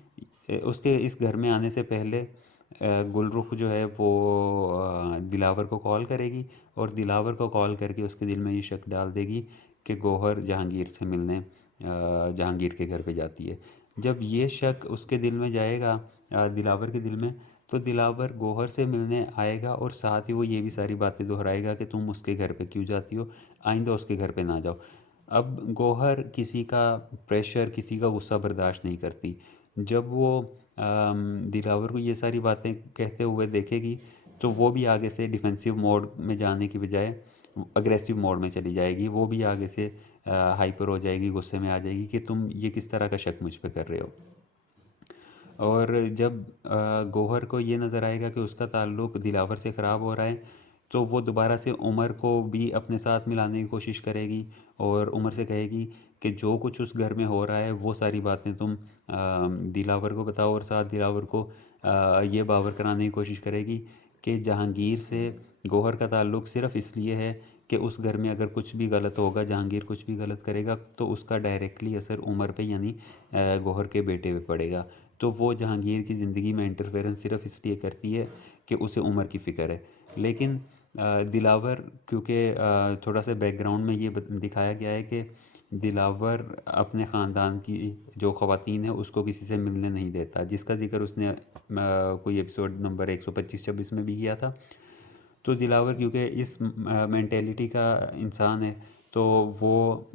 उसके इस घर में आने से पहले गुलरुख जो है वो दिलावर को कॉल करेगी, और दिलावर को कॉल करके उसके दिल में ये शक डाल देगी कि गौहर जहांगीर से मिलने जहांगीर के घर पे जाती है। जब ये शक उसके दिल में जाएगा, दिलावर के दिल में, तो दिलावर गौहर से मिलने आएगा, और साथ ही वो ये भी सारी बातें दोहराएगा कि तुम उसके घर पे क्यों जाती हो, आइंदा उसके घर पे ना जाओ। अब गौहर किसी का प्रेशर, किसी का गुस्सा बर्दाश्त नहीं करती। जब वो दिलावर को ये सारी बातें कहते हुए देखेगी तो वो भी आगे से डिफेंसिव मोड में जाने की बजाय अग्रेसिव मोड में चली जाएगी। वो भी आगे से हाइपर हो जाएगी, गुस्से में आ जाएगी कि तुम ये किस तरह का शक मुझ पे कर रहे हो। और जब गौहर को ये नज़र आएगा कि उसका ताल्लुक़ दिलावर से ख़राब हो रहा है, तो वो दोबारा से उमर को भी अपने साथ मिलाने की कोशिश करेगी, और उमर से कहेगी कि जो कुछ उस घर में हो रहा है वो सारी बातें तुम दिलावर को बताओ, और साथ दिलावर को ये बावर कराने की कोशिश करेगी कि जहांगीर से गौहर का ताल्लुक़ सिर्फ़ इसलिए है कि उस घर में अगर कुछ भी गलत होगा, जहांगीर कुछ भी गलत करेगा तो उसका डायरेक्टली असर उमर पे यानी गौहर के बेटे पे पड़ेगा। तो वो जहांगीर की ज़िंदगी में इंटरफेरेंस सिर्फ इसलिए करती है कि उसे उमर की फ़िक्र है। लेकिन दिलावर, क्योंकि थोड़ा सा बैकग्राउंड में ये दिखाया गया है कि दिलावर अपने ख़ानदान की जो ख़वातीन है उसको किसी से मिलने नहीं देता, जिसका जिक्र उसने कोई एपिसोड नंबर 125-26 में भी किया था। तो दिलावर क्योंकि इस मेंटेलिटी का इंसान है, तो वो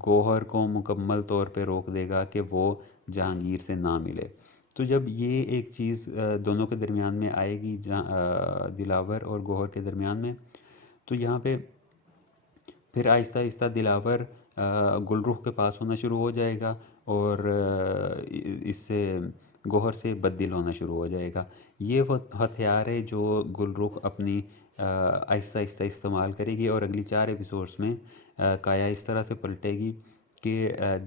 गौहर को मुकम्मल तौर पे रोक देगा कि वो जहांगीर से ना मिले। तो जब ये एक चीज़ दोनों के दरमियान में आएगी, जहाँ दिलावर और गौहर के दरमियान में, तो यहाँ पे फिर आहिस्ता आहिस्ता दिलावर गुलरुख के पास होना शुरू हो जाएगा और इससे गौहर से बददिल होना शुरू हो जाएगा। ये वो हथियार है जो गुलरुख अपनी आहिस्ता आहिस्ता इस्तेमाल करेगी और अगली 4 एपिसोड्स में काया इस तरह से पलटेगी कि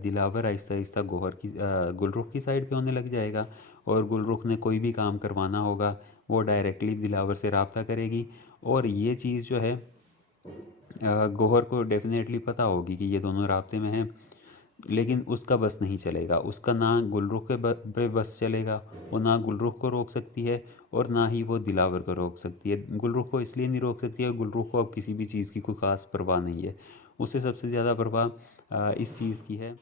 दिलावर आहिस्ता आहिस्ता गुलरुख की साइड पे होने लग जाएगा और गुलरुख ने कोई भी काम करवाना होगा वो डायरेक्टली दिलावर से रब्ता करेगी। और ये चीज़ जो है गौहर को डेफिनेटली पता होगी कि ये दोनों राब्ते में हैं, लेकिन उसका बस नहीं चलेगा। उसका ना गुलरुख पे बस चलेगा, वो ना गुलरुख को रोक सकती है और ना ही वो दिलावर को रोक सकती है। गुलरुख को इसलिए नहीं रोक सकती है, गुलरुख को अब किसी भी चीज़ की कोई ख़ास परवाह नहीं है। उसे सबसे ज़्यादा परवाह इस चीज़ की है